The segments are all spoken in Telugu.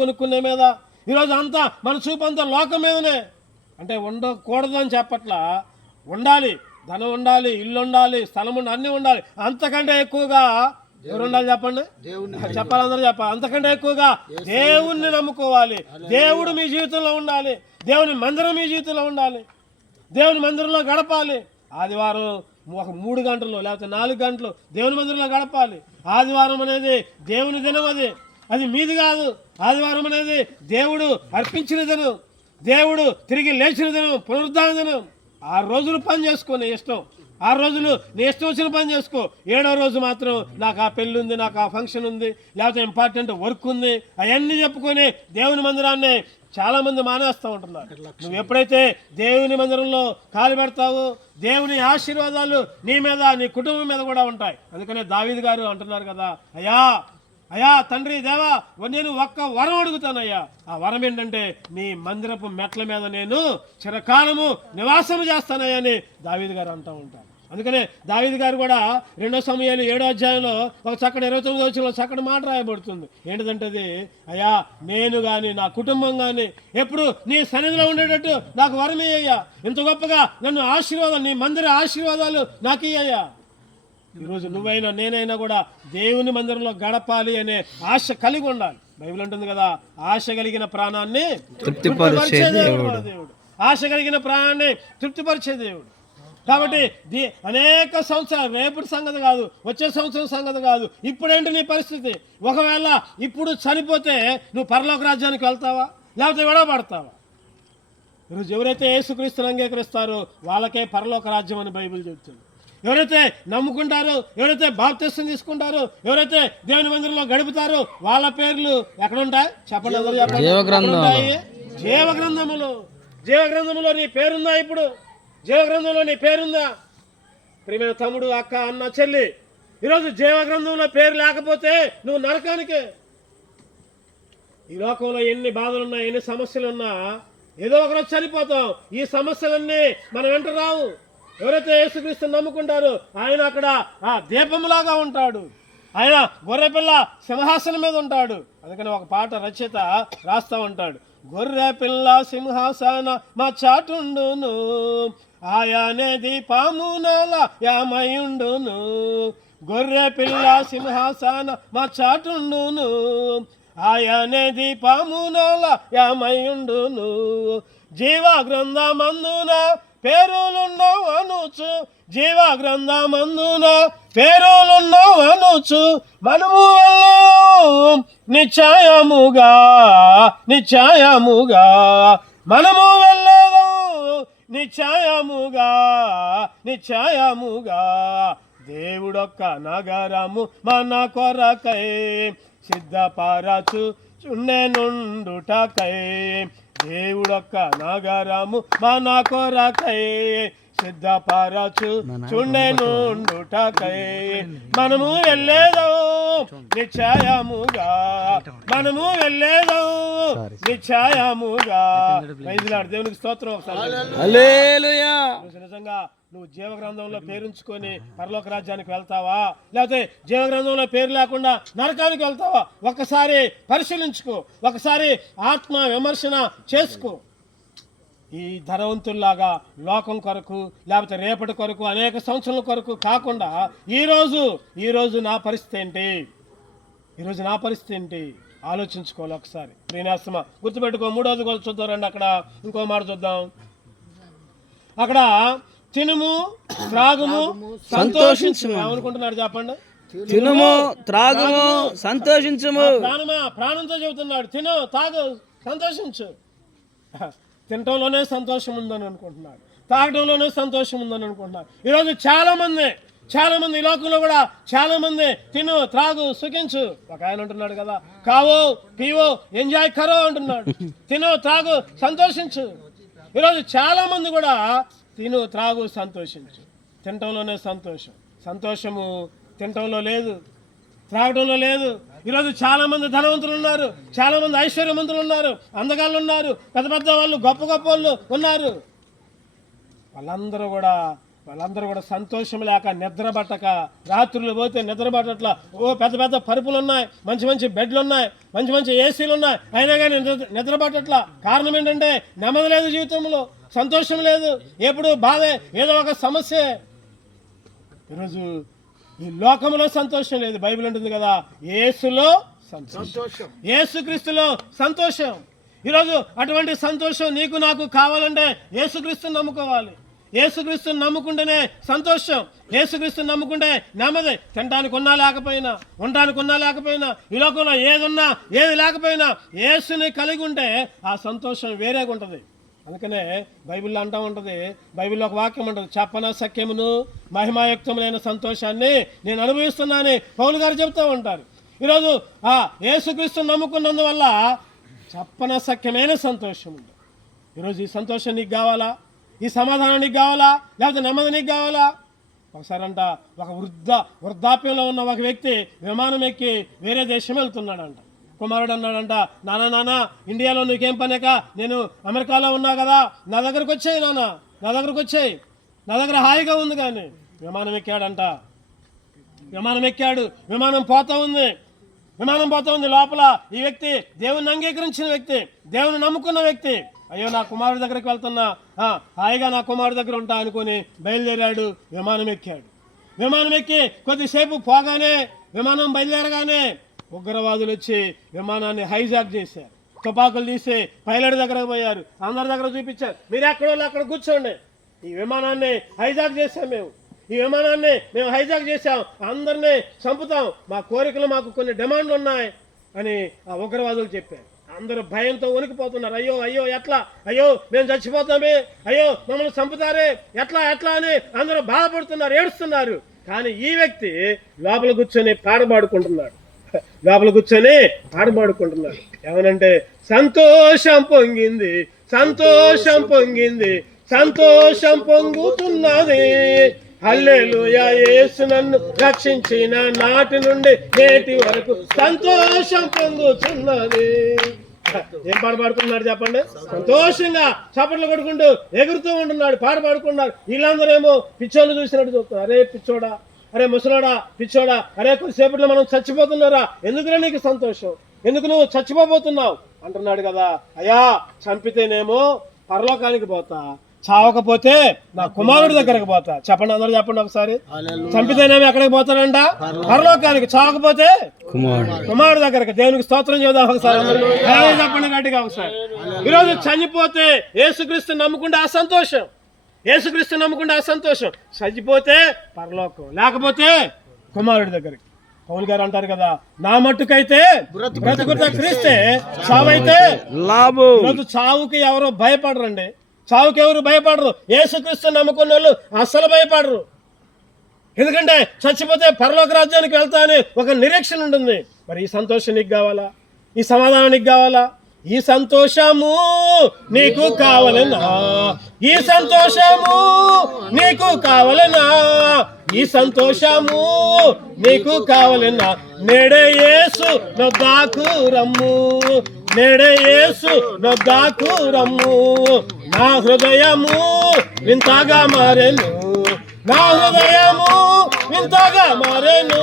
కొనుక్కునే మీద ఈరోజు అంతా మన చూపు అంతా లోకం మీదనే. అంటే ఉండకూడదని చెప్పట్లా, ఉండాలి, ధనం ఉండాలి, ఇల్లు ఉండాలి, స్థలం ఉండాలి, అన్నీ ఉండాలి. అంతకంటే ఎక్కువగా ఎవరు ఉండాలి చెప్పండి? చెప్పాలి, అందరూ చెప్పాలి. అంతకంటే ఎక్కువగా దేవుణ్ణి నమ్ముకోవాలి. దేవుడు మీ జీవితంలో ఉండాలి. దేవుని మందిరం మీ జీవితంలో ఉండాలి. దేవుని మందిరంలో గడపాలి. ఆదివారం ఒక 3 గంటలు లేకపోతే 4 గంటలు దేవుని మందిరంలో గడపాలి. ఆదివారం అనేది దేవుని దినం, అది మీది కాదు. ఆదివారం అనేది దేవుడు అర్పించిన దినం, దేవుడు తిరిగి లేచిన దినం, పునరుద్ధాన దినం. 6 రోజులు పని చేసుకో, నీ ఇష్టం. 6 రోజులు నీ ఇష్టం వచ్చిన పని చేసుకో. 7వ రోజు మాత్రం నాకు ఆ పెళ్ళి ఉంది, నాకు ఆ ఫంక్షన్ ఉంది, లేకపోతే ఇంపార్టెంట్ వర్క్ ఉంది, అవన్నీ చెప్పుకొని దేవుని మందిరాన్ని చాలామంది మానేస్తూ ఉంటున్నారు. నువ్వు ఎప్పుడైతే దేవుని మందిరంలో కాలు పెడతావో దేవుని ఆశీర్వాదాలు నీ మీద, నీ కుటుంబం మీద కూడా ఉంటాయి. అందుకనే దావీదు గారు అంటున్నారు కదా, అయ్యా తండ్రి దేవా, నేను ఒక్క వరం అడుగుతానయ్యా. ఆ వరం ఏంటంటే నీ మందిరపు మెట్ల మీద నేను చిరకాలము నివాసము చేస్తానయ్యా అని దావీదు గారు అంటూ ఉంటారు. అందుకనే దావీదు గారు కూడా 2 సమూయేలు 7వ అధ్యాయంలో ఒక చక్కటి 29వ వచనంలో చక్కటి మాట రాయబడుతుంది. ఏంటిదంటే, అయ్యా నేను కానీ నా కుటుంబం కానీ ఎప్పుడు నీ సన్నిధిలో ఉండేటట్టు నాకు వరమే అయ్యా. ఇంత గొప్పగా నన్ను ఆశీర్వాదాలు, నీ మందిర ఆశీర్వాదాలు నాకు ఇయ్యా. ఈరోజు నువ్వైనా నేనైనా కూడా దేవుని మందిరంలో గడపాలి అనే ఆశ కలిగి ఉండాలి. బైబిల్ అంటుంది కదా, ఆశ కలిగిన ప్రాణాన్ని తృప్తిపరిచే దేవుడు. ఆశ కలిగిన ప్రాణాన్ని తృప్తిపరిచే దేవుడు. కాబట్టి అనేక సంవత్సరాలు, రేపటి సంగతి కాదు, వచ్చే సంవత్సరం సంగతి కాదు, ఇప్పుడేంటి నీ పరిస్థితి? ఒకవేళ ఇప్పుడు చనిపోతే నువ్వు పరలోక రాజ్యానికి వెళ్తావా లేకపోతే విడవబడతావా? ఈరోజు ఎవరైతే యేసుక్రీస్తుని అంగీకరిస్తారో వాళ్ళకే పరలోక రాజ్యం అని బైబిల్ చెబుతుంది. ఎవరైతే నమ్ముకుంటారో, ఎవరైతే బాప్తిసం తీసుకుంటారో, ఎవరైతే దేవుని మందిరంలో గడుపుతారో వాళ్ళ పేర్లు ఎక్కడుంటాయి చెప్పండి? జీవగ్రంథములో నీ పేరుందా? ఇప్పుడు జీవగ్రంథంలో నీ పేరుందా? ప్రియమైన తమ్ముడు, అక్క, అన్న, చెల్లి, ఈరోజు జీవగ్రంథంలో పేరు లేకపోతే నువ్వు నరకానికే. ఈ లోకంలో ఎన్ని బాధలున్నా, ఎన్ని సమస్యలున్నా ఏదో ఒకరోజు చనిపోతాం. ఈ సమస్యలన్నీ మన వెంట రావు. ఎవరైతే యేసుక్రీస్తుని నమ్ముకుంటారో ఆయన అక్కడ ఆ దీపంలాగా ఉంటాడు. ఆయన గొర్రెపిల్ల సింహాసనం మీద ఉంటాడు. అందుకని ఒక పాట రచయిత రాస్తా ఉంటాడు, గొర్రెపిల్ల సింహాసన మా చాటుండును, ఆయనే దీపమునల యామయుండును. గొర్రెపిల్ల సింహాసన మా చాటుండును, ఆయనే దీపమునల యామయుండును. జీవ గ్రంథమందున పేరులున్నావు అనుచు, జీవ గ్రంథమందున పేరులున్నావు అనుచు, మనము వెళ్ళాం నిశ్చయముగా మనము వెళ్ళేదాం నిశ్చయముగా. దేవుడొక్క నగరము మన కొరకై సిద్ధపరచు చుండెనుండుటకై. దేవుడొక్క నగరము మన కొరకై సిద్ధపరచు చుండెనుండుటకై. మనము వెళ్ళేదాం నిశ్చయముగా దేవునికి స్తోత్రం. హల్లెలూయా. నిజంగా నువ్వు జీవగ్రంథంలో పేరుంచుకొని పరలోక రాజ్యానికి వెళ్తావా లేకపోతే జీవగ్రంథంలో పేరు లేకుండా నరకానికి వెళ్తావా? ఒకసారి పరిశీలించుకో, ఒకసారి ఆత్మ విమర్శన చేసుకో. ఈ ధనవంతుల్లాగా లోకం కొరకు లేకపోతే రేపటి కొరకు అనేక సంవత్సరాల కొరకు కాకుండా ఈరోజు నా పరిస్థితి ఏంటి ఆలోచించుకోవాలి ఒకసారి. ప్రియనేస్తమ గుర్తుపెట్టుకో. 3వది కూడా చూద్దాం రండి. అక్కడ ఇంకో మాట చూద్దాం. అక్కడ తినుము త్రాగుము సంతోషించుము. ఏమనుకుంటున్నాడు చెప్పండి? తినుము త్రాగుము సంతోషించుము. ప్రాణంతో చెబుతున్నాడు, తిను తాగు సంతోషించు. తినటంలోనే సంతోషం ఉందని అనుకుంటున్నాడు, తాగడంలోనే సంతోషం ఉందని అనుకుంటున్నాడు. ఈరోజు చాలా మంది ఈ లోకంలో కూడా చాలా మంది తిను త్రాగు సుఖించు. ఒక ఆయన అంటున్నాడు కదా, కావో పీవో ఎంజాయ్ కరో అంటున్నాడు. తిను త్రాగు సంతోషించు. ఈరోజు చాలా మంది కూడా తిను త్రాగు సంతోషించు. తినటంలోనే సంతోషము తినటంలో లేదు, త్రాగటంలో లేదు. ఈరోజు చాలా మంది ధనవంతులు ఉన్నారు, చాలా మంది ఐశ్వర్యవంతులు ఉన్నారు, అందగాళ్ళు ఉన్నారు, పెద్ద పెద్ద వాళ్ళు, గొప్ప వాళ్ళు ఉన్నారు. వాళ్ళందరూ కూడా వాళ్ళందరూ కూడా సంతోషం లేక నిద్ర పట్టక, రాత్రులు పోతే నిద్ర పట్టట్లా. పెద్ద పెద్ద పరుపులు ఉన్నాయి, మంచి మంచి బెడ్లు ఉన్నాయి, మంచి మంచి ఏసీలు ఉన్నాయి, అయినా కానీ నిద్ర పట్టట్లా. కారణం ఏంటంటే నెమ్మది లేదు, జీవితంలో సంతోషం లేదు, ఎప్పుడు బాధే, ఏదో ఒక సమస్య. ఈరోజు ఈ లోకంలో సంతోషం లేదు. బైబిల్ ఉంటుంది కదా, యేసులో సంతోషం, యేసుక్రీస్తులో సంతోషం. ఈరోజు అటువంటి సంతోషం నీకు నాకు కావాలంటే యేసుక్రీస్తుని నమ్ముకోవాలి. యేసుక్రీస్తుని నమ్ముకుంటేనే సంతోషం, యేసుక్రీస్తుని నమ్ముకుంటే నెమ్మది. తినడానికి ఉన్నా లేకపోయినా, ఉండడానికి ఉన్నా లేకపోయినా, ఈ లోకంలో ఏదున్నా ఏది లేకపోయినా యేసుని కలిగి ఉంటే ఆ సంతోషం వేరేగా ఉంటుంది. అందుకనే బైబిల్లో అంటూ ఉంటుంది, బైబిల్లో ఒక వాక్యం ఉంటుంది, చెప్పన సఖ్యమును మహిమాయుక్తములైన సంతోషాన్ని నేను అనుభవిస్తున్నానని పౌలు గారు చెబుతూ ఉంటారు. ఈరోజు ఆ యేసుక్రీస్తుని నమ్ముకున్నందువల్ల చెప్పన సఖ్యమైన సంతోషం ఉంది. ఈరోజు ఈ సంతోషం నీకు కావాలా? ఈ సమాధానం నీకు కావాలా? లేకపోతే నెమ్మది నీకు కావాలా? ఒకసారి అంట ఒక వృద్ధాప్యంలో ఉన్న ఒక వ్యక్తి విమానం ఎక్కి వేరే దేశం వెళ్తున్నాడంట. కుమారుడు అన్నాడంట, నాన్న ఇండియాలో నీకేం పనేక, నేను అమెరికాలో ఉన్నా కదా, నా దగ్గరకు వచ్చాయి నాన్న, నా దగ్గరకు వచ్చాయి, నా దగ్గర హాయిగా ఉంది. కానీ విమానం ఎక్కాడంట, విమానం ఎక్కాడు, విమానం పోతా ఉంది. లోపల ఈ వ్యక్తి దేవుని అంగీకరించిన వ్యక్తి, దేవుని నమ్ముకున్న వ్యక్తి, అయ్యో నా కుమారుడి దగ్గరికి వెళ్తున్నా, హాయిగా నా కుమారుడి దగ్గర ఉంటా అనుకుని బయలుదేరాడు. విమానం ఎక్కాడు. విమానం ఎక్కి కొద్దిసేపు పోగానే, విమానం బయలుదేరగానే ఉగ్రవాదులు వచ్చి విమానాన్ని హైజాక్ చేశారు. తుపాకులు తీసి పైలట్ దగ్గరకు పోయారు, అందరి దగ్గర చూపించారు, మీరు ఎక్కడో అక్కడ కూర్చోండి, ఈ విమానాన్ని హైజాక్ చేశాం మేము, ఈ విమానాన్ని మేము హైజాక్ చేశాం, అందరినీ చంపుతాం, మా కోరికలు, మాకు కొన్ని డిమాండ్లు ఉన్నాయి అని ఆ ఉగ్రవాదులు చెప్పారు. అందరూ భయంతో వణికిపోతున్నారు. అయ్యో ఎట్లా, అయ్యో మేము చచ్చిపోతామే, అయ్యో మమ్మల్ని చంపుతారే, ఎట్లా అని అందరూ బాధపడుతున్నారు, ఏడుస్తున్నారు. కానీ ఈ వ్యక్తి లోపల కూర్చొని పాడబాడుకుంటున్నాడు. ఏమనంటే సంతోషం పొంగింది, సంతోషం పొంగుతున్నది, హల్లెలూయా యేసు నన్ను రక్షించిన నాటి నుండి నేటి వరకు సంతోషం పొంగుతున్నది. ఏం పాట పాడుకుంటున్నాడు చెప్పండి? సంతోషంగా చప్పట్లు కొట్టుకుంటూ ఎగురుతూ ఉంటున్నాడు, పాట పాడుకున్నాడు. వీళ్ళందరూ ఏమో పిచ్చోళ్ళు చూసినట్టు చూస్తున్నారు. అరే పిచ్చోడా, అరే ముసలోడా, పిచ్చోడా, అరే కొద్దిసేపట్లో మనం చచ్చిపోతున్నారా, ఎందుకురా నీకు సంతోషం, ఎందుకు నువ్వు చచ్చిపోతున్నావు అంటున్నాడు కదా. అయ్యా చంపితేనేమో పరలోకానికి పోతా, చావకపోతే నా కుమారుడి దగ్గరకు పోతా. చెప్పండి, అందరూ చెప్పండి ఒకసారి. చంపితేనేమో ఎక్కడికి పోతాడంట? పరలోకానికి. చావకపోతే కుమారుడు దగ్గరకు. దేవునికి స్తోత్రం చేద్దాం ఒకసారి, చెప్పండి గట్టిగా ఒకసారి. ఈరోజు చనిపోతే యేసుక్రీస్తు నమ్ముకుంటే ఆ సంతోషం, చచ్చిపోతే పరలోకం, లేకపోతే కుమారుడి దగ్గరికి. పౌలు గారు అంటారు కదా, నా మట్టుకైతే బ్రతుకుట క్రీస్తే, చావైతే లాభం. ఈరోజు చావుకి ఎవరు భయపడరండి, చావుకి ఎవరు భయపడరు. యేసుక్రీస్తు నమ్ముకున్న వాళ్ళు అస్సలు భయపడరు. ఎందుకంటే చచ్చిపోతే పరలోక రాజ్యానికి వెళ్తా అని ఒక నిరీక్షణ ఉంటుంది. మరి ఈ సంతోషం నీకు కావాలా? ఈ సమాధానం నీకు కావాలా? ఈ సంతోషము నీకు కావాలనా? ఈ సంతోషము నీకు కావాలనా? ఈ సంతోషము నీకు కావాలనా? నేడే యేసు నొద్దకు రమ్ము, నేడే యేసు నొద్దకు రమ్ము. నా హృదయము వింతగా మారెను, నా హృదయము వింతగా మారెను,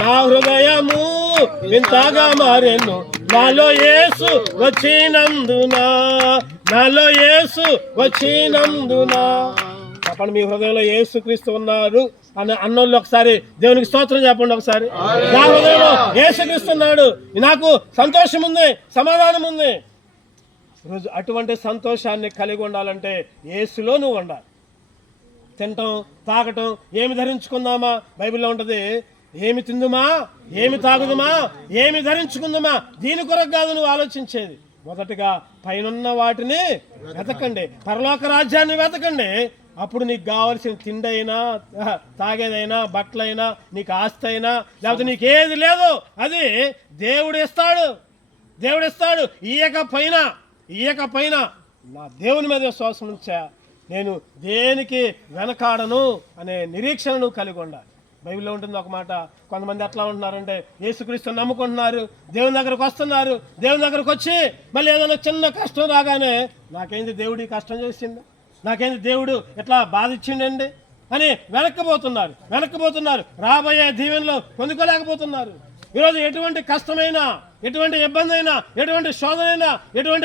నా హృదయము వింతగా మారెను. నాలో యేసు వచ్చినందున, నాలో యేసు వచ్చినందున. చెప్పండి, మీ హృదయంలో యేసుక్రీస్తు ఉన్నారు అన్నోళ్ళు ఒకసారి దేవునికి స్తోత్రం చెప్పండి ఒకసారి. నా హృదయంలో యేసుక్రీస్తు ఉన్నాడు, నాకు సంతోషం ఉంది, సమాధానం ఉంది. ఈరోజు అటువంటి సంతోషాన్ని కలిగి ఉండాలంటే యేసులో నువ్వు ఉండాలి. తినటం, తాగటం, ఏమి ధరించుకుందామా, బైబిల్లో ఉంటుంది, ఏమి తిందుమా, ఏమి తాగుదుమా, ఏమి ధరించుకుందామా, దీని కొరకు కాదు నువ్వు ఆలోచించేది. మొదటగా పైనున్న వాటిని వెతకండి, పరలోక రాజ్యాన్ని వెతకండి. అప్పుడు నీకు కావాల్సిన తిండి అయినా, తాగేదైనా, బట్టలైనా, నీకు ఆస్తి అయినా, లేకపోతే నీకు ఏది లేదో అది దేవుడు ఇస్తాడు. ఇయ్యకపోయినా నా దేవుని మీద విశ్వాసం ఉంచా, నేను దేనికి వెనకాడను అనే నిరీక్షణను కలిగి ఉండాలి. బైబిల్లో ఉంటుంది ఒక మాట, కొంతమంది ఎట్లా ఉంటున్నారంటే యేసుక్రీస్తుని నమ్ముకుంటున్నారు, దేవుని దగ్గరకు వస్తున్నారు, దేవుని దగ్గరకు వచ్చి మళ్ళీ ఏదైనా చిన్న కష్టం రాగానే నాకేంది దేవుడు ఈ కష్టం చేసిండు, నాకేంది దేవుడు ఎట్లా బాధ ఇచ్చిండండి, అని వెనక్కిపోతున్నారు. రాబోయే దీవెనలో పొందుకోలేకపోతున్నారు. ఈరోజు ఎటువంటి కష్టమైనా, ఎటువంటి ఇబ్బంది అయినా, ఎటువంటి శోధన అయినా, ఎటువంటి